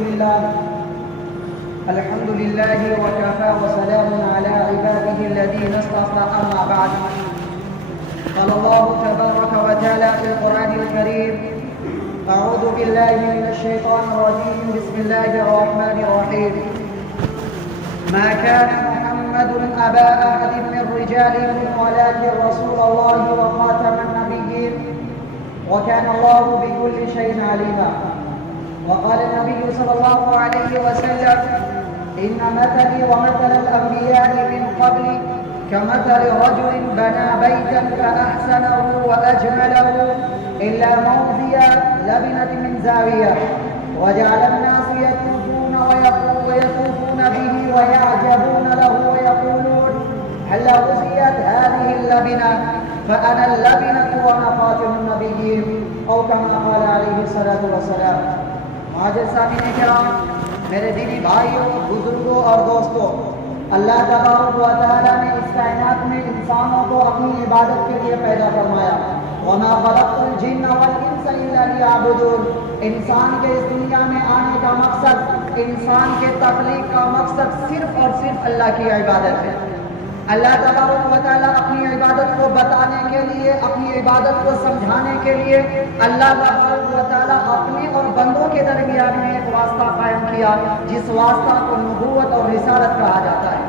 لله الحمد لله وكفى وسلام على عباده الذين اصطفى أما بعد. قال الله تبارك وتعالى في القرآن الكريم: أعوذ بالله من الشيطان الرجيم بسم الله الرحمن الرحيم. ما كان محمد أبا أحد من رجالكم ولكن رسول الله وخاتم النبيين وكان الله بكل شيء عليما. وقال النبي صلى الله عليه وسلم: إن مثلي ومثل الأنبياء من قبلي كمثل رجل بنى بيتا فأحسنه وأجمله إلا موضع لبنة من زاوية وجعل الناس يطوفون ويطوفون به ويعجبون له ويقولون: هل غزيت هذه اللبنة فأنا اللبنة وأنا خاتم النبيين أو كما قال عليه الصلاة والسلام. معزز سامعین کرام، میرے دینی بھائیوں، بزرگوں اور دوستوں، اللہ تبارک و تعالیٰ نے اس کائنات میں انسانوں کو اپنی عبادت کے لیے پیدا فرمایا. وَمَا خَلَقْتُ الْجِنَّ وَالْإِنسَ إِلَّا لِيَعْبُدُونِ. انسان کے اس دنیا میں آنے کا مقصد، انسان کے تخلیق کا مقصد صرف اور صرف اللہ کی عبادت ہے. اللہ تبارک و تعالیٰ اپنی عبادت کو بتانے کے لیے، اپنی عبادت کو سمجھانے کے لیے اللہ تبارک و تعالیٰ اپنے اور بندوں کے درمیان میں ایک واسطہ قائم کیا، جس واسطہ کو نبوت اور رسالت کہا جاتا ہے.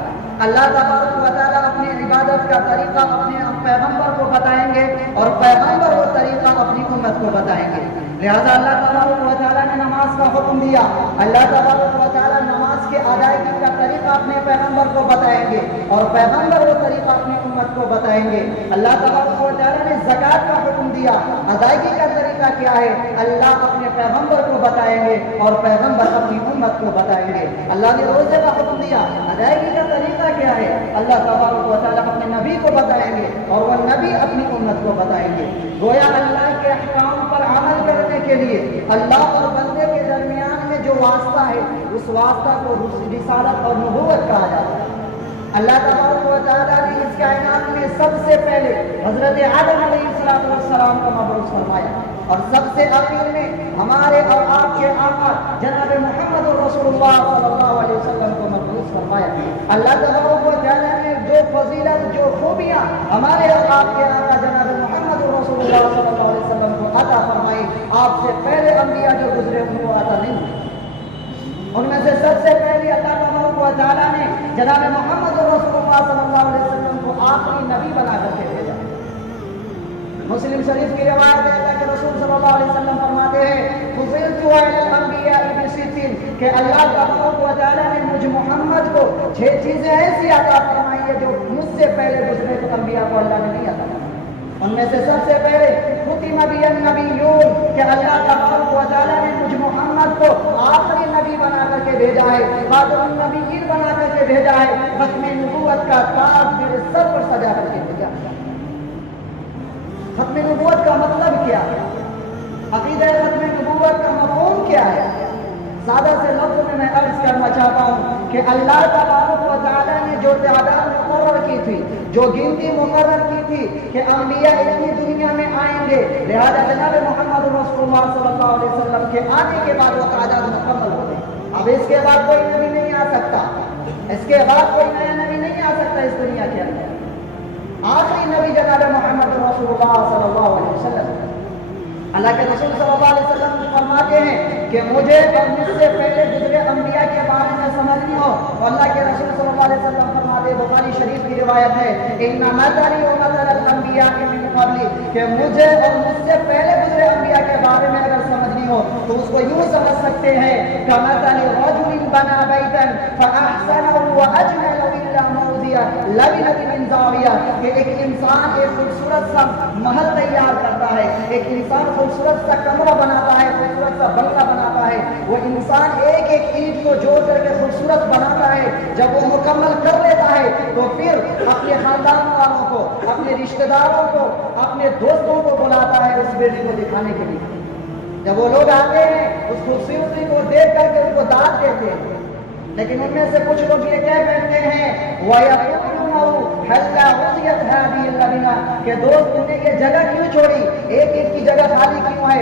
اللہ تبارک و تعالیٰ اپنی عبادت کا طریقہ اپنے پیغمبر کو بتائیں گے اور پیغمبر وہ طریقہ اپنی امت کو بتائیں گے. لہذا اللہ تبارک و تعالیٰ نے نماز کا حکم دیا. اللہ تبارک و تعالیٰ نماز کے ادائیگی کا طریقہ اپنے پیغمبر کو بتائیں گے اور پیغمبر وہ طریقہ اپنی امت کو بتائیں گے. اللہ تبارک و تعالیٰ نے زکوٰۃ کا حکم دیا. ادائیگی کا طریقہ کیا ہے؟ اللہ اپنے پیغمبر کو بتائیں گے اور پیغمبر اپنی امت کو بتائیں گے. اللہ نے روزے کا حکم دیا. ادائیگی کا طریقہ کیا ہے؟ اللہ تبارک و تعالیٰ اپنے نبی کو بتائیں گے اور وہ نبی اپنی امت کو بتائیں گے. گویا اللہ کے احکام پر عمل کرنے کے لیے اللہ اور بندے کے درمیان میں جو واسطہ ہے، اس واسطہ کو رسالت اور نبوت کہا جاتا ہے. اللہ تبارک و تعالیٰ نے اس کائنات میں سب سے پہلے حضرت آدم علیہ السلام کو مبعوث فرمایا اور سب سے آخر میں ہمارے اور آپ کے آقا جناب محمد رسول اللہ صلی اللہ علیہ وسلم کو مبعوث فرمایا. اللہ تبارک و تعالیٰ نے جو فضیلت، جو خوبیاں ہمارے اور آپ کے آقا جناب محمد رسول اللہ صلی اللہ علیہ وسلم کو عطا فرمائی، آپ سے پہلے انبیاء جو گزرے ان کو عطا نہیں ہوئی. ان میں سے سب سے پہلے اللہ تبارک و تعالیٰ نے جناب محمد رسول اللہ صلی اللہ علیہ وسلم کو آخری نبی بنا کر کے بھیجا. مسلم شریف کی روایت ہے، اللہ کے رسول صلی اللہ علیہ وسلم فرماتے ہیں: فضلت علی الانبیاء بست، کہ اللہ تبارک و تعالیٰ نے مجھ محمد کو 6 چیزیں ایسی عطا فرمائی ہے جو مجھ سے پہلے گزرے انبیاء کو اللہ نے نہیں عطا فرمائی. ان میں سے سب سے پہلے ختم النبیون، کہ اللہ تبارک و تعالیٰ نے مجھ محمد کو آخری نبی بنا کر کے بھیجا ہے، خاتم النبیین بنا کر کے بھیجا ہے، ختم نبوت کا تاج میرے سر پر سجا کر کے بھیجا. ختم نبوت کا مطلب کیا ہے؟ عقیدہ ختم نبوت کا مفہوم کیا ہے؟ سادہ سے لفظ میں عرض کرنا چاہتا ہوں کہ اللہ تبارک و تعالیٰ نے جو تعداد مقرر کی تھی، جو گنتی مقرر کی تھی کہ انبیاء اتنی دنیا میں آئیں گے، لہذا جناب محمد رسول اللہ صلی اللہ علیہ وسلم کے آنے کے بعد وہ تعداد مکمل ہو گئی. اب اس کے بعد کوئی نبی نہیں آ سکتا، اس کے بعد کوئی نیا نبی نہیں آ سکتا اس دنیا کے اندر. آخری نبی جناب محمد رسول اللہ صلی اللہ علیہ وسلم. اللہ کے رسول صلی اللہ علیہ وسلم فرماتے ہیں کہ مجھے اور مجھ سے پہلے گزرے انبیاء کے بارے میں سمجھنی ہو تو اللہ کے رسول صلی اللہ علیہ وسلم فرماتے ہیں، بخاری شریف کی روایت ہے: ان مثلی ومثل الانبیاء من قبلی، کہ مجھے اور مجھ سے پہلے گزرے انبیاء کے بارے میں اگر سمجھنی ہو تو اس کو یوں سمجھ سکتے ہیں: کمثل رجل بنى بیتا فاحسنه واجمله الا موضع لبنة من زاویہ، کہ ایک انسان ایک خوبصورت سا محل تیار کرتا ہے، ایک انسان خوبصورت سا کمرہ بناتا ہے، خوبصورت سا بنگلہ بناتا ہے. وہ انسان ایک ایک اینٹ کو جوڑ کر کے خوبصورت بناتا ہے. جب وہ مکمل کر لیتا ہے تو پھر اپنے خاندان والوں کو، اپنے رشتہ داروں کو، اپنے دوستوں کو بلاتا ہے اس بلڈنگ کو دکھانے کے لیے. جب وہ لوگ آتے ہیں اس خوبصورتی کو دیکھ کر کے ان کو داد دیتے ہیں، لیکن ان میں سے کچھ لوگ یہ کہہ بیٹھتے ہیں کہ دوست تم نے یہ جگہ کیوں چھوڑی، ایک ایک کی جگہ خالی کیوں ہے؟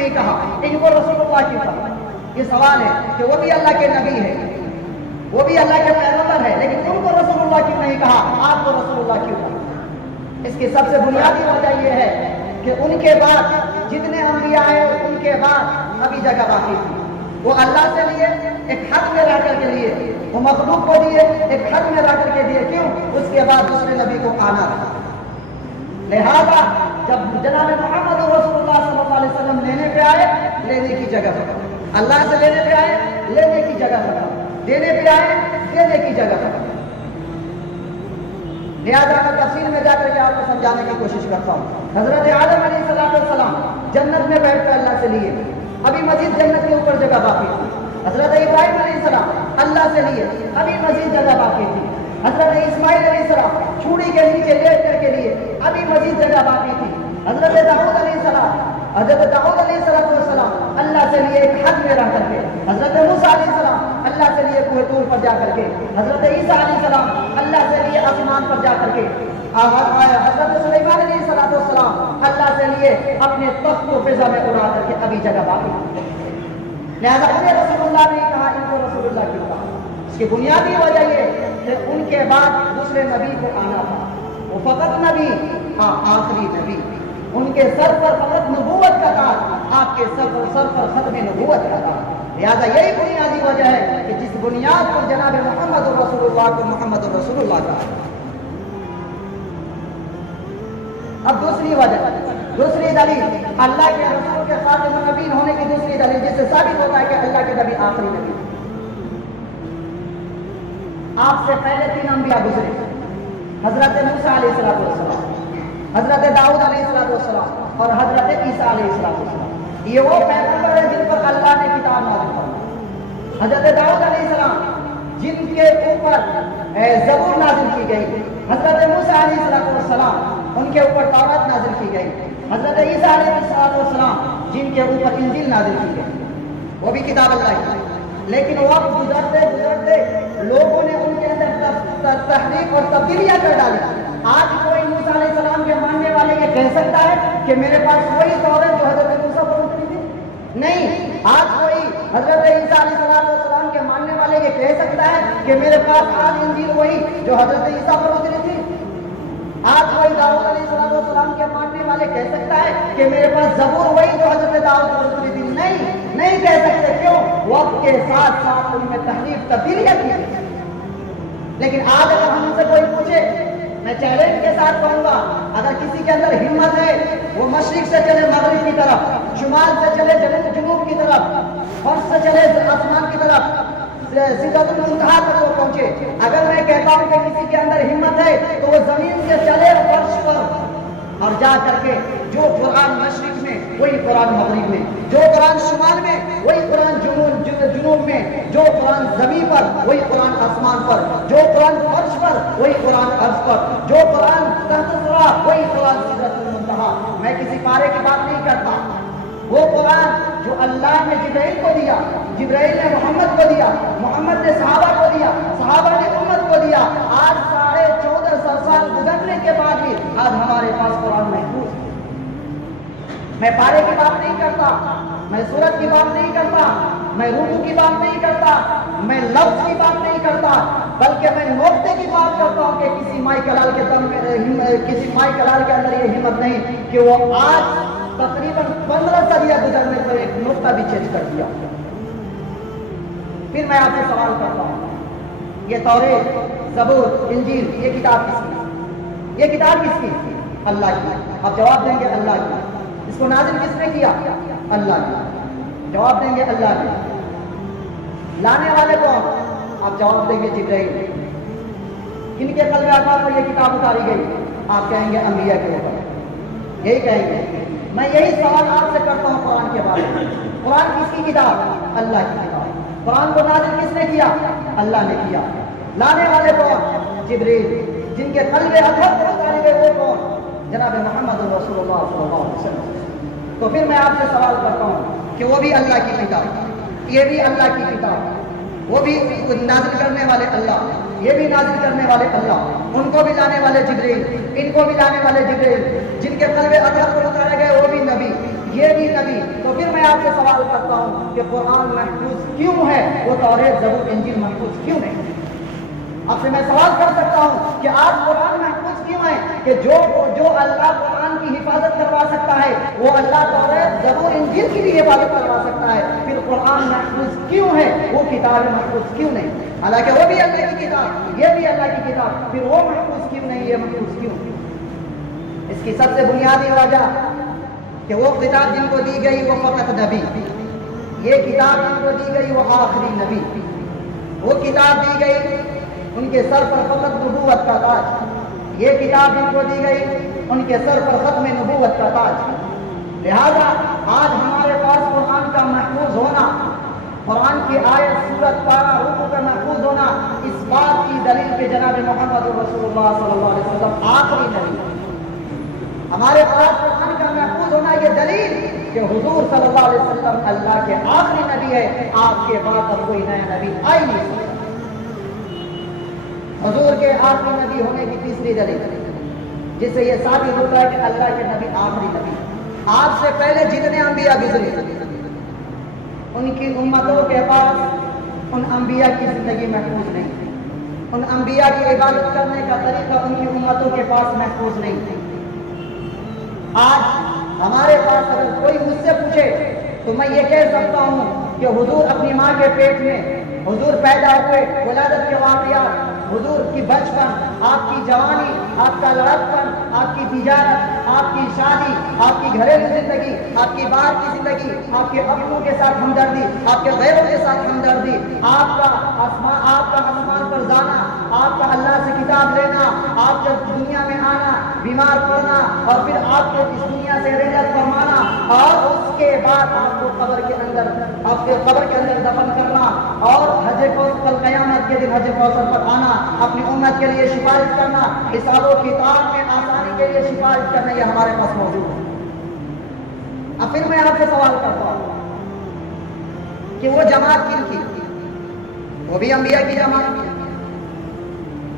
نہیں کہا؟ ان کو رسول اللہ کیوں کہا؟ یہ سوال ہے کہ وہ بھی اللہ کے نبی ہے، وہ بھی اللہ کے پیغمبر ہے، لیکن ان کو رسول اللہ کیوں نہیں کہا؟ آپ کو رسول اللہ کیوں کہا؟ اس کی سب سے بنیادی وجہ یہ ہے کہ ان کے بعد جتنے انبیاء آئے ان کے بعد ابھی جگہ باقی تھی۔ وہ اللہ سے لیے ایک حد میں رہ کر کے لیے، وہ مخلوق کو دیے ایک حد میں رہ کر کے دیے، کیوں؟ اس کے بعد دوسرے نبی کو آنا تھا۔ لہذا جب جناب محمد رسول اللہ صلی اللہ علیہ وسلم لینے پہ آئے، لینے کی جگہ پر اللہ سے لینے پہ آئے، لینے کی جگہ پر دینے پہ آئے، دینے کی جگہ پر۔ لہذا میں تفصیل میں جا کر کے آپ کو سمجھانے کی کوشش کرتا ہوں۔ حضرت آدم علیہ السلام جنت میں بیٹھ کر اللہ سے لیے، ابھی مزید جنت کے اوپر جگہ باقی تھی۔ حضرت ابراہیم علیہ السلام اللہ سے لیے، ابھی مزید جگہ باقی تھی۔ حضرت اسماعیل علیہ السلام چھوڑی کے نیچے لیٹ کر کے لیے، ابھی مزید جگہ باقی تھی۔ حضرت داؤد علیہ السلام اللہ سے لیے ایک حد میں رہ کر کے۔ حضرت موسیٰ علیہ السلام اللہ سے لیے کوہ طور پر جا کر کے۔ حضرت عیسیٰ علیہ السلام اللہ سے لیے آسمان پر جا کر کے۔ حضرت سلیمان علیہ السلام اللہ سے لیے اپنے تخت کو فضا میں اڑا کر کے، ابھی جگہ باقی۔ لہذا انہیں رسول اللہ نے کہا، ان کو رسول اللہ کیوں کہا؟ اس کی بنیادی وجہ یہ کہ ان کے بعد دوسرے نبی کو آنا تھا۔ وہ فقط نبی، آخری نبی، ان کے سر پر فقط نبوت کا تاج، آپ کے سر پر ختم نبوت کا تاج۔ لہذا یہی بنیادی وجہ ہے کہ جس بنیاد پر جناب محمد رسول اللہ کو محمد رسول اللہ کہا۔ اب دوسری وجہ، دوسری دلیل، اللہ کے رسول کے خاتم النبیین ہونے کی دوسری دلیل جس سے ثابت ہوتا ہے کہ اللہ کے نبی آخری نبی۔ آپ سے پہلے 3 انبیاء گزرے، حضرت موسیٰ علیہ السلام، حضرت داؤد علیہ السلام اور حضرت عیسیٰ علیہ السلام۔ یہ وہ پیغمبر ہیں جن پر اللہ نے کتاب نازل فرمائی۔ حضرت داؤد علیہ السلام جن کے اوپر زبور نازل کی گئی، حضرت موسیٰ علیہ السلام ان کے اوپر تورات نازل کی گئی، حضرت عیسیٰ علیہ السلام جن کے اوپر انجیل نازل کی گئی، وہ بھی کتاب اللہ کی۔ لیکن وقت گزرتے گزرتے لوگوں نے ان کے اندر تحریف اور تبدیلیاں کر ڈالی۔ آج کوئی موسیٰ علیہ السلام کے ماننے والے یہ کہہ سکتا ہے کہ میرے پاس وہی تورات جو حضرت موسیٰ پر اتری تھی؟ نہیں۔ آج کوئی حضرت عیسیٰ علیہ السلام کے ماننے والے یہ کہہ سکتا ہے کہ میرے پاس آج انجیل وہی جو حضرت عیسیٰ پر اتری تھی؟ آج کوئی داؤد علیہ السلام کے ماننے والے کہہ سکتا ہے کہ میرے پاس زبور وہی جو حضرت داؤد پر اتری تھی؟ نہیں کہہ سکتے۔ کیوں؟ وقت کے ساتھ ساتھ ان میں تحریف تبدیلیاں کی۔ لیکن آج اگر ہم سے کوئی پوچھے، میں چیلنج کے ساتھ کہوں گا، اگر کسی کے اندر ہمت ہے وہ مشرق سے چلے مغرب کی طرف، شمال سے چلے جنوب کی طرف، فرش سے چلے آسمان کی طرف، سدرۃ المنتہا تک وہ پہنچے۔ اگر میں کہتا ہوں کہ کسی کے اندر ہمت ہے تو وہ زمین سے چلے فرش پر اور جا کر کے جو قرآن مشرق میں وہی قرآن مغرب میں، جو قرآن شمال میں وہی قرآن جنوب میں، جو قرآن زمین پر وہی قرآن آسمان پر، جو قرآن فرش پر وہی قرآن عرش پر، جو قرآن تحت الثری وہی قرآن سدرۃ المنتہا۔ میں کسی پارے کی بات نہیں کرتا، وہ قرآن جو اللہ نے جبرائیل کو دیا، جبرائیل نے محمد کو دیا، محمد نے صحابہ کو دیا، صحابہ نے امت کو دیا۔ آج 1450 سال گزرنے کے بعد بھی آج ہمارے پاس قرآن محفوظ ہے۔ میں پارے کی بات نہیں کرتا، میں سورت کی بات نہیں کرتا، میں رکوع کی بات نہیں کرتا، میں لفظ کی بات نہیں کرتا، بلکہ میں نقطے کی بات کرتا ہوں کہ کسی مائی کلال کے اندر یہ ہمت نہیں کہ وہ آج تقریباً 15 صدیاں گزرنے پر ایک نقطہ بھی چینج کر دیا۔ پھر میں آپ سے سوال کرتا ہوں، یہ توریت، زبور، انجیل، یہ کتاب کس کی؟ یہ کتاب کس کی؟ اللہ کی۔ آپ جواب دیں گے اللہ کی۔ اس کو نازل کس نے کیا؟ اللہ کی۔ جواب دیں گے اللہ کی۔ لانے والے کو آپ جواب دیں گے جبرائیل۔ کن کے قلب اعضاء پر یہ کتاب اتاری گئی؟ آپ کہیں گے انبیاء کے اوپر، یہی کہیں گے۔ میں یہی سوال آپ سے کرتا ہوں قرآن کے بارے میں۔ قرآن کس کی کتاب؟ اللہ کی کتاب۔ قرآن کو نازل کس نے کیا؟ اللہ نے کیا۔ لانے والے کون؟ جبرائیل۔ جن کے قلب اطہر پر اتاری گئی وہ کون؟ جناب محمد رسول اللہ صلی اللہ علیہ وسلم۔ تو پھر میں آپ سے سوال کرتا ہوں کہ وہ بھی اللہ کی کتاب، یہ بھی اللہ کی کتاب، وہ بھی نازل کرنے والے اللہ، یہ بھی نازل کرنے والے اللہ، ان کو بھی لانے والے جبرائیل، ان کو بھی لانے والے جبرائیل، جن کے قلب اطہر پر اتارے گئے وہ بھی نبی، یہ بھی نبی۔ تو پھر میں سکتا ہوں کہ قرآن محفوظ کیوں ہے، وہ توریت زبور انجیل محفوظ کیوں نہیں؟ آپ سے میں سوال کر سکتا ہوں کہ آج قرآن محفوظ کیوں ہے؟ کہ جو اللہ قرآن کی حفاظت کروا سکتا ہے وہ اللہ توریت زبور انجیل کی بھی حفاظت کروا سکتا ہے، پھر قرآن محفوظ کیوں ہے؟ وہ کتاب محفوظ کیوں نہیں؟ حالانکہ وہ بھی اللہ کی کتاب، یہ بھی اللہ کی کتاب، پھر وہ محفوظ کیوں نہیں، یہ محفوظ کیوں؟ اس کی سب سے بنیادی وجہ کہ وہ کتاب جن کو دی گئی وہ فقط نبی، یہ کتاب جن کو دی گئی وہ آخری نبی، وہ کتاب دی گئی ان کے سر پر فقط نبوت کا تاج، یہ کتاب جن کو دی گئی ان کے سر پر ختم نبوت کا تاج۔ لہذا آج ہمارے پاس قرآن کا محفوظ ہونا، قرآن کی آیت سورت پارہ رکوع کا محفوظ ہونا، اس بات کی دلیل کہ جناب محمد رسول اللہ صلی اللہ علیہ وسلم آخری نبی ہے۔ ہمارے پاس قرآن کا محفوظ ہونا یہ دلیل کہ حضور صلی اللہ علیہ وسلم اللہ کے آخری نبی ہے، آپ کے بعد اب کوئی نیا نبی آ ہی نہیں سکتا۔ حضور کے آخری نبی ہونے کی تیسری دلیل جس سے یہ ثابت ہوتا ہے کہ اللہ کے نبی آخری نبی، آپ سے پہلے جتنے انبیاء گزرے ان کی امتوں کے پاس ان انبیاء کی زندگی محفوظ نہیں، ان انبیاء کی عبادت کرنے کا طریقہ ان کی امتوں کے پاس محفوظ نہیں تھی۔ آج ہمارے پاس اگر کوئی مجھ سے پوچھے تو میں یہ کہہ سکتا ہوں کہ حضور اپنی ماں کے پیٹ میں، حضور پیدا ہوئے، ولادت کے واقعات، حضور کی بچپن، آپ کی جوانی، آپ کا لڑکپن، آپ کی تجارت، آپ کی شادی، آپ کی گھریلو زندگی، آپ کی باہر کی زندگی، آپ کے اپنوں کے ساتھ ہمدردی، آپ کے غیروں کے ساتھ ہمدردی، آپ کا آسمان پر جانا، آپ کا اللہ سے کتاب لینا، آپ جب دنیا میں آنا، بیمار پڑنا، اور پھر آپ کو اس دنیا سے رحلت فرمانا، اور اس کے بعد آپ کو قبر کے اندر دفن کرنا، اور حج کل قیامت کے دن حج کوثر پر آنا، اپنی امت کے لیے سفارش کرنا، حساب و کتاب میں آسانی کے لیے سفارش کرنا، یہ ہمارے پاس موجود ہے۔ اب پھر میں آپ سے سوال کرتا ہوں کہ وہ جماعت کن کی؟ وہ بھی انبیاء کی جماعت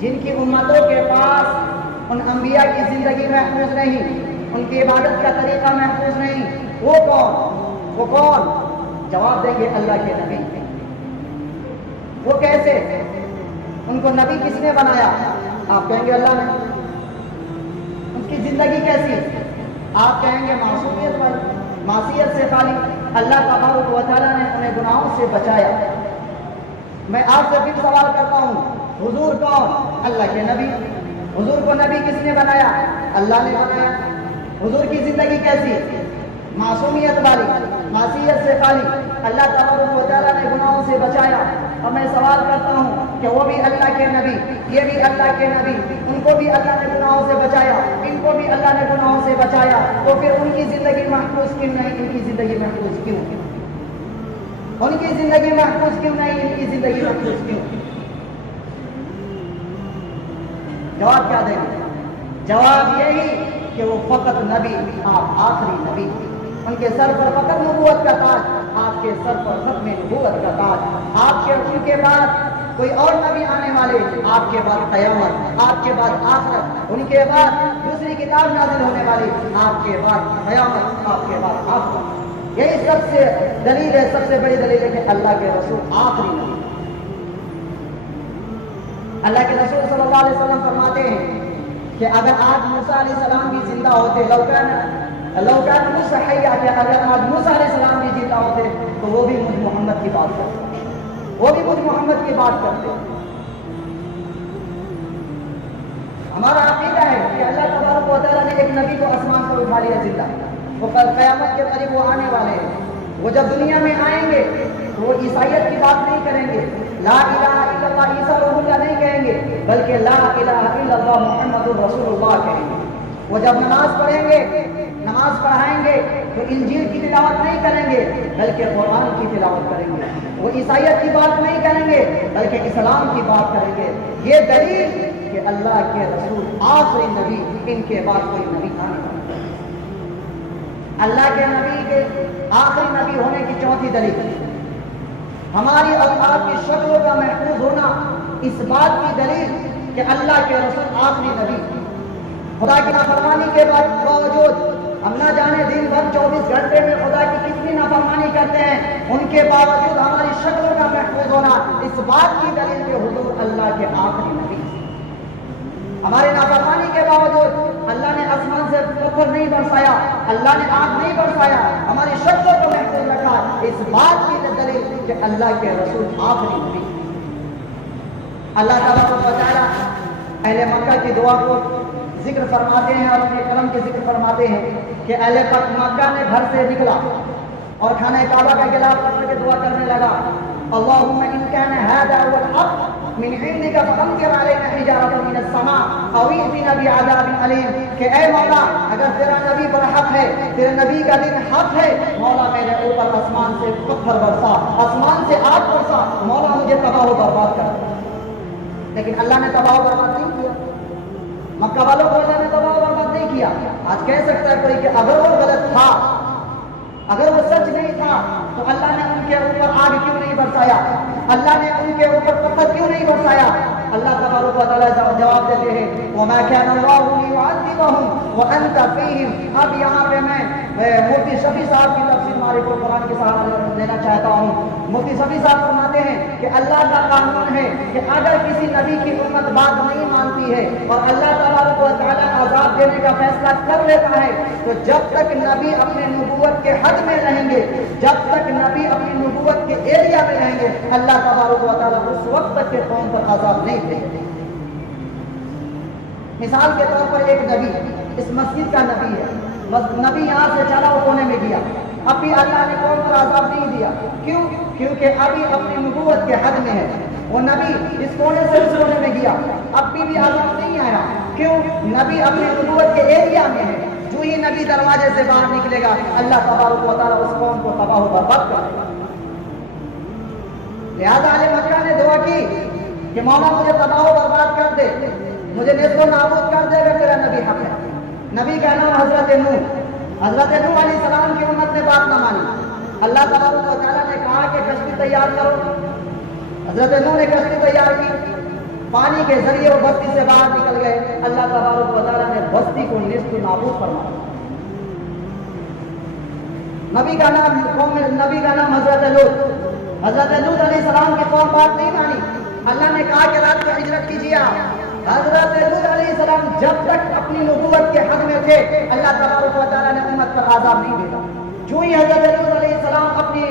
جن کی امتوں کے پاس ان انبیاء کی زندگی محفوظ نہیں، ان کی عبادت کا طریقہ محفوظ نہیں۔ وہ کون؟ جواب دیں گے اللہ کے نبی۔ وہ کیسے؟ ان کو نبی کس نے بنایا؟ آپ کہیں گے اللہ نے۔ ان کی زندگی کیسی؟ آپ کہیں گے معصومیت والی، معصیت سے خالی، اللہ تبارک و تعالیٰ نے انہیں گناہوں سے بچایا۔ میں آپ سے پھر سوال کرتا ہوں، حضور کون؟ اللہ کے نبی۔ حضور کو نبی کس نے بنایا؟ اللہ نے بنایا۔ حضور کی زندگی کیسی؟ معصومیت والی، معصیت سے خالی، اللہ تبارک و تعالیٰ نے گناہوں سے بچایا۔ اور میں سوال کرتا ہوں کہ وہ بھی اللہ کے نبی، یہ بھی اللہ کے نبی، ان کو بھی اللہ نے گناہوں سے بچایا، ان کو بھی اللہ نے گناہوں سے بچایا، تو پھر ان کی زندگی محفوظ کیوں نہیں؟ ان کی زندگی محفوظ کیوں؟ ان کی زندگی محفوظ کیوں نہیں؟ ان کی زندگی محفوظ کیوں؟ جواب کیا دیں گے؟ جواب یہی کہ وہ فقط نبی، آپ آخری نبی، ان کے سر پر فقط نبوت کا تاج، آپ کے سر پر ختم نبوت کا تاج، ان کے بعد کوئی اور نبی آنے والے، آپ کے بعد قیامت، آپ کے بعد آخرت، ان کے بعد دوسری کتاب نازل ہونے والی، آپ کے بعد قیامت، آپ کے بعد آخرت۔ یہی سب سے دلیل ہے، سب سے بڑی دلیل ہے کہ اللہ کے رسول آخری نبی۔ اللہ کے رسول صلی اللہ علیہ وسلم فرماتے ہیں کہ اگر آج موسیٰ علیہ السلام بھی زندہ ہوتے، لوکان موسیٰ حیّا، کہ اگر آج موسیٰ علیہ السلام بھی زندہ ہوتے تو وہ بھی مجھ محمد کی بات کرتے، وہ بھی مجھ محمد کی بات کرتے۔ ہمارا عقیدہ ہے کہ اللہ تبارک و تعالیٰ نے ایک نبی کو آسمان پر اٹھا لیا زندہ، وہ کل قیامت کے قریب وہ آنے والے ہیں، وہ جب دنیا میں آئیں گے تو وہ عیسائیت کی بات نہیں کریں گے، لا الہ الا اللہ عیسیٰ روح اللہ نہیں کہیں گے، بلکہ لا الہ الا اللہ محمد رسول اللہ کہیں گے۔ وہ جب نماز پڑھیں گے، نماز پڑھائیں گے تو انجیل کی تلاوت نہیں کریں گے بلکہ قرآن کی تلاوت کریں گے۔ وہ عیسائیت کی بات نہیں کریں گے بلکہ اسلام کی بات کریں گے۔ یہ دلیل کہ اللہ کے رسول آخری نبی، ان کے بعد کوئی نبی آنے والا۔ اللہ کے نبی کے آخری نبی ہونے کی چوتھی دلیل، ہماری اور آپ کی شکلوں کا محفوظ ہونا اس بات کی دلیل کہ اللہ کے رسول آخری نبی، خدا کی نافرمانی کے باوجود ہم نہ جانے دن بھر 24 گھنٹے میں خدا کی کتنی نافرمانی نافرمانی کرتے ہیں ان کے باوجود ہماری شکلوں کا محفوظ ہونا اس بات کی دلیل کہ حضور اللہ کے آخری نبی ہیں۔ ہمارے نافرمانی کے باوجود اللہ نے آسمان سے پتھر نہیں برسایا، اللہ نے آگ نہیں برسایا، ہماری شکلوں کو محفوظ رکھا اس بات کی دلیل کہ اللہ کے رسول آخری نبی ہیں۔ اللہ تبارک و تعالیٰ اہل مکہ کی دعا کو ذکر فرماتے ہیں اور اپنے کرم کے ذکر فرماتے ہیں کہ اہل مکہ نے گھر سے نکلا اور خانہ کعبہ کا غلاف پکڑ کے دعا کرنے لگا، اللہم ان کان ھذا هو الحق من عندک فامطر علینا حجارۃ من السماء او ائتنا بعذاب علیم، کہ اے مولا اگر تیرا نبی برحق ہے، تیرے نبی کا دین حق ہے، مولا میرے اوپر آسمان سے پتھر برسا، آسمان سے آگ برسا، مولا مجھے تباہ و برباد کر۔ لیکن اللہ نے تباہ و برباد نہیں کیا، مکہ والوں کو اللہ نے تباہ و برباد نہیں کیا۔ آج کہہ سکتا ہے کوئی کہ اگر وہ غلط تھا، اگر وہ سچ نہیں تھا تو اللہ نے ان کے اوپر آگ کیوں نہیں برسایا، اللہ نے ان کے اوپر پتھر کیوں نہیں برسایا؟ اللہ تبارک و تعالیٰ جواب دیتے ہیں وَمَا كَانَ اللَّهُ لِيُعَذِّبَهُمْ وَأَنْتَ فِيهِمْ۔ اب یہاں پہ میں مفتی شفیع صاحب کی تفسیر معرف القرآن کے سہارا لینا چاہتا ہوں۔ مفتی شفیع صاحب فرماتے ہیں کہ اللہ کا قانون ہے کہ اگر کسی نبی کی امت بات نہیں مانتی ہے اور اللہ تبارک و تعالیٰ عذاب دینے کا فیصلہ کر لیتا ہے تو جب تک نبی اپنے نبوت کے حد میں رہیں گے، جب تک نبی اپنی نبوت کے ایریا میں رہیں گے، اللہ تبارک و تعالیٰ اس وقت تک کے قوم پر عذاب نہیں دیں گے۔ مثال کے طور پر ایک نبی اس مسجد کا نبی ہے، نبی یہاں سے چلا وہ کونے میں گیا، اب بھی اللہ نے قوم پر عذاب نہیں دیا، کیوں؟ کیونکہ ابھی اپنی نبوت کے حد میں ہے۔ وہ نبی اس کونے سے اس کونے میں گیا، اب بھی عذاب نہیں آیا، کیوں؟ نبی اپنی نبوت کے ایریا میں ہے۔ جو ہی نبی دروازے سے باہر نکلے گا اللہ تبارک و تعالیٰ اس قوم کو تباہ و برباد کر دے گا۔ لہذا اہل مکہ نے دعا کی کہ مولا مجھے تباہ و برباد کر دے، مجھے نیست و نابود کر دے اگر تیرا نبی حق ہے۔ نبی کا نام حضرت نوح، حضرت نوح علیہ السلام کی امت نے بات نہ مانی۔ اللہ تبارک و تعالیٰ نے کہا کہ کشتی تیار کرو، حضرت نوح نے کشتی تیار کی، پانی کے ذریعے وہ بستی سے باہر نکل گئے، اللہ تبارک و تعالیٰ نے بستی کو نیست و نابود فرمایا۔ نبی کا نام حضرت لوط، حضرت لوط علیہ السلام کی قوم بات نہیں مانی، اللہ نے کہا کہ رات کو ہجرت کیجیے۔ حضرت لوط علیہ السلام جب تک اپنی نبوت کے حد میں تھے اللہ تبارک و تعالیٰ نے امت پر عذاب نہیں دیتا۔ جو ہی حضرت لوط علیہ السلام اپنی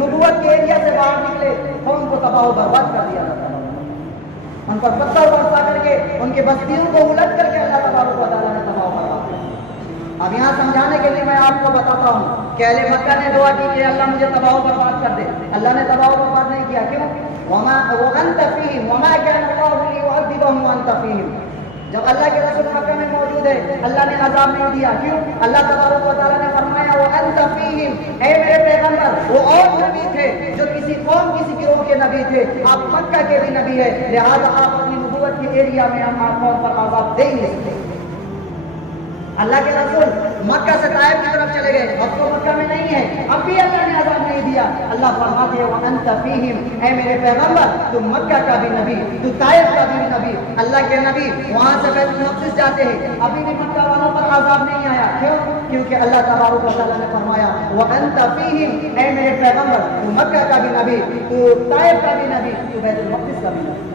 نبوت کے ایریا سے باہر نکلے قوم کو تباہ و برباد کر دیا جاتا ہے، ان پر پتھر برسا کر کے ان کی بستیوں کو الٹ کر کے اللہ تبارک و تعالیٰ نے تباہ و برباد کیا۔ اب یہاں سمجھانے کے لیے میں آپ کو بتاتا ہوں کہ اہل مکہ نے دعا کی کہ اللہ مجھے تباہ و برباد کر دے، اللہ نے تباہ و برباد نہیں کیا، کیوں؟ وَأَنْتَ فِيهِمْ وَمَا كَانَ اللَّهُ لِيُعَذِّبَهُمْ وَأَنْتَ فِيهِمْ۔ جب اللہ کے رسول مکہ میں موجود ہے اللہ نے عذاب نہیں دیا، کیوں؟ اللہ تبارک و تعالیٰ نے فرمایا وَأَنْتَ فِيهِمْ، اے میرے پیغمبر وہ اور نبی تھے جو کسی قوم کسی گروہ کے نبی تھے، آپ مکہ کے بھی نبی ہے، لہذا آپ اپنی نبوت کے ایریا میں آپ قوم پر عذاب دے ہی نہیں سکتے۔ اللہ کے رسول مکہ سے طائف کی طرف چلے گئے، اب تو مکہ میں نہیں ہے، اب بھی اللہ نے عذاب نہیں دیا۔ اللہ فرماتے ہیں وَأَنْتَ فِيهِمْ، اے میرے پیغمبر تو مکہ کا بھی نبی، تو طائف کا بھی نبی، اللہ کے نبی وہاں سے بیت المقدس جاتے ہیں، ابھی بھی مکہ والوں پر عذاب نہیں آیا، کیوں؟ کیونکہ اللہ تبارک و تعالیٰ نے فرمایا وَأَنْتَ فِيهِمْ، اے میرے پیغمبر تو مکہ کا بھی نبی، تو طائف کا بھی نبی، تو بیت المقدس کا بھی نبی۔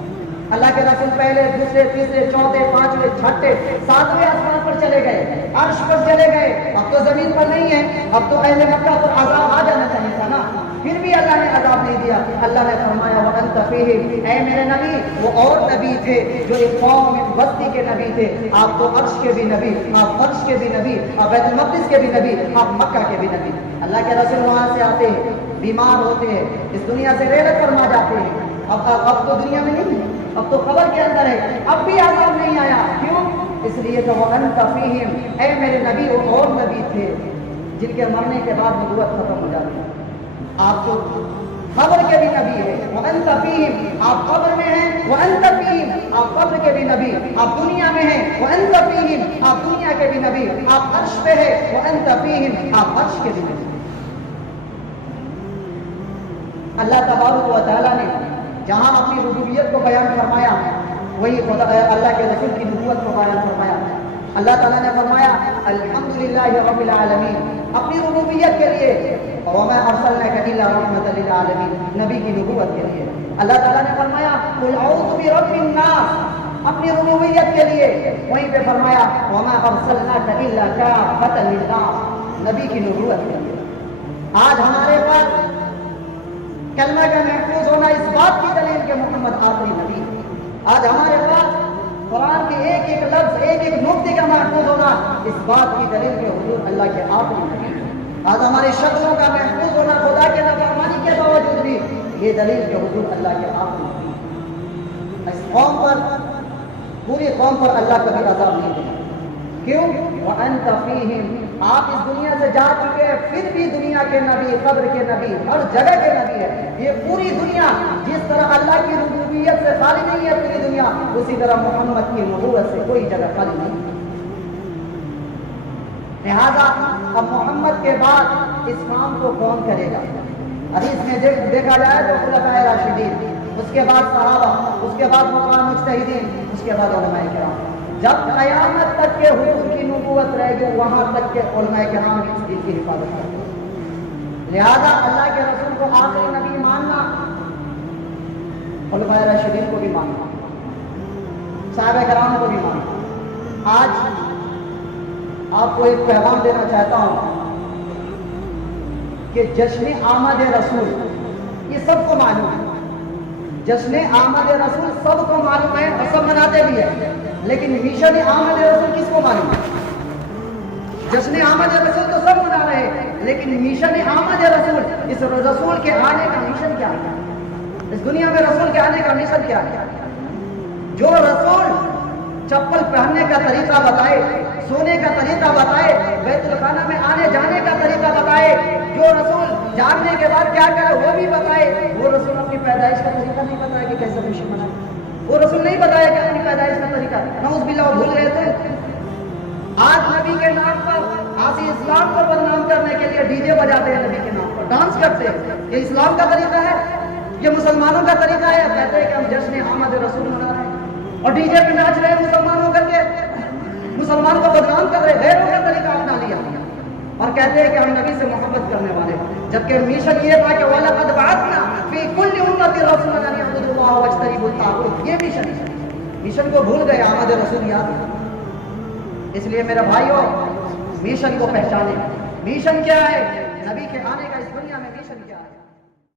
اللہ کے رسول پہلے دوسرے تیسرے چوتھے پانچویں چھٹے ساتویں آسمان پر چلے گئے، عرش پر چلے گئے، اب تو زمین پر نہیں ہے، اب تو اہل مکہ پر عذاب آ جانا چاہیے تھا نا، پھر بھی اللہ نے عذاب نہیں دیا۔ اللہ نے فرمایا وَأَنْتَ فِيهِمْ، اے میرے نبی وہ اور نبی تھے جو ایک قوم ایک بستی کے نبی تھے، آپ تو عرش کے بھی نبی، آپ فرش کے بھی نبی، آپ بیت المقدس کے بھی نبی، آپ مکہ کے بھی نبی۔ اللہ کے رسول وہاں سے آتے ہیں، بیمار ہوتے ہیں، اس دنیا سے رحلت فرما جاتے ہیں، اب تو دنیا میں نہیں ہے، اب تو قبر کے اندر ہے، اب بھی عذاب نہیں آیا، کیوں؟ اس لیے تو وَأَنْتَ فِيهِمْ، اے میرے نبی وہ اور نبی تھے جن کے مرنے کے بعد نبوت ختم ہو جاتی ہے، آپ تو قبر کے بھی نبی ہیں، وَأَنْتَ فِيهِمْ، آپ قبر میں ہیں، وَأَنْتَ فِيهِمْ، آپ قبر کے بھی نبی، آپ دنیا میں ہیں، وَأَنْتَ فِيهِمْ، آپ دنیا کے بھی نبی، آپ عرش پہ ہیں، وَأَنْتَ فِيهِمْ، آپ عرش کے بھی نبی۔ اللہ تبارک و تعالیٰ نے جہاں اپنی ربوبیت کو بیان فرمایا وہی خدا اللہ کے رسول کی نبوت کو بیان فرمایا۔ اللہ تعالیٰ نے فرمایا الحمدللہ رب العالمین، اپنی ربوبیت کے لیے وَمَا أَرْسَلْنَاكَ إِلَّا رَحْمَةً لِلْعَالَمِينَ، نبی کی نبوت کے لیے اللہ تعالیٰ نے فرمایا قُلْ أَعُوذُ بِرَبِّ النَّاسِ، اپنی ربوبیت کے لیے. وہیں پہ فرمایا وَمَا أَرْسَلْنَاكَ إِلَّا كَافَّةً لِلنَّاسِ، نبی کی نبوت کے لیے. آج ہمارے پاس کلمہ کا محفوظ ہونا اس بات کی دلیل کہ محمد آخری نبی. آج ہمارے پاس قرآن کے ایک ایک لفظ ایک ایک نقطے کا محفوظ ہونا اس بات کی دلیل کہ حضور اللہ کے آخری نبی. آج ہماری شکلوں کا محفوظ ہونا خدا کے نافرمانی کے باوجود بھی یہ دلیل کہ حضور اللہ کے آخری نبی. اس قوم پر پوری قوم پر اللہ کبھی عذاب نہیں دے. کیوں؟ وَأَنْتَ فِيهِمْ، آپ اس دنیا سے جا چکے ہیں پھر بھی دنیا کے نبی، قبر کے نبی، ہر جگہ کے نبی ہے. یہ پوری دنیا جس طرح اللہ کی ربوبیت سے خالی نہیں ہے پوری دنیا، اسی طرح محمد کی نبوت سے کوئی جگہ خالی نہیں. لہذا اب محمد کے بعد اس کام کو کون کرے گا؟ حدیث میں دیکھا جائے تو خلفائے راشدین، اس کے بعد صحابہ، اس کے بعد مقام مجتہدین، اس کے بعد علماء کرام. جب قیامت تک کے حضور کی نبوت رہے گی وہاں تک کے علماء کرام اس دین کی حفاظت کریں. لہذا اللہ کے رسول کو آخری نبی ماننا، علماء راشدین کو بھی ماننا، صحابہ کرام کو بھی ماننا. آج آپ کو ایک پیغام دینا چاہتا ہوں کہ جشن آمد رسول یہ سب کو معلوم ہے. جشن آمد رسول سب کو معلوم ہے اور سب مناتے بھی ہیں، لیکن مشن آمد رسول کس کو معلوم ہے؟ جشن آمد رسول تو سب منا رہے ہیں، لیکن مشن آمد رسول، اس رسول کے آنے کا مشن کیا ہے؟ اس دنیا میں رسول کے آنے کا مشن کیا ہے؟ جو رسول چپل پہننے کا طریقہ بتائے، سونے کا طریقہ بتائے، بیت الخانہ میں آنے جانے کا طریقہ بتائے، جو رسول جاننے کے بعد کیا کرے وہ بھی بتائے، وہ رسول اپنی پیدائش کا طریقہ نہیں بتایا کہ کیسے خوشی منائے. وہ رسول نہیں بتایا کہ اپنی پیدائش کا طریقہ، نعوذ باللہ وہ بھول گئے تھے. آج نبی کے نام پر آسی اسلام کو بدنام کرنے کے لیے ڈی جے بجاتے ہیں، نبی کے نام پر ڈانس کرتے ہیں. یہ اسلام کا طریقہ ہے؟ یہ مسلمانوں کا طریقہ ہے؟ کہتے ہیں کہ ہم جشن آمد رسول منا رہے ہیں اور ڈی جے پہ ناچ رہے ہیں مسلمان ہو کر کے، مسلمان کو بدنام کر رہے، غیروں کا طریقہ اپنا لیا اور کہتے ہیں کہ ہم نبی سے محبت کرنے والے. جبکہ مشن یہ تھا کہ وَلَقَدْ بَعَثْنَا فِي كُلِّ أُمَّةٍ رَسُولًا أَنِ اعْبُدُوا اللَّهَ وَاجْتَنِبُوا الطَّاغُوتَ. یہ مشن کو بھول گئے. آمد رسول یاد ہے. اس لیے میرے بھائیوں، مشن کو پہچانے. مشن کیا ہے؟ نبی کے آنے کا اس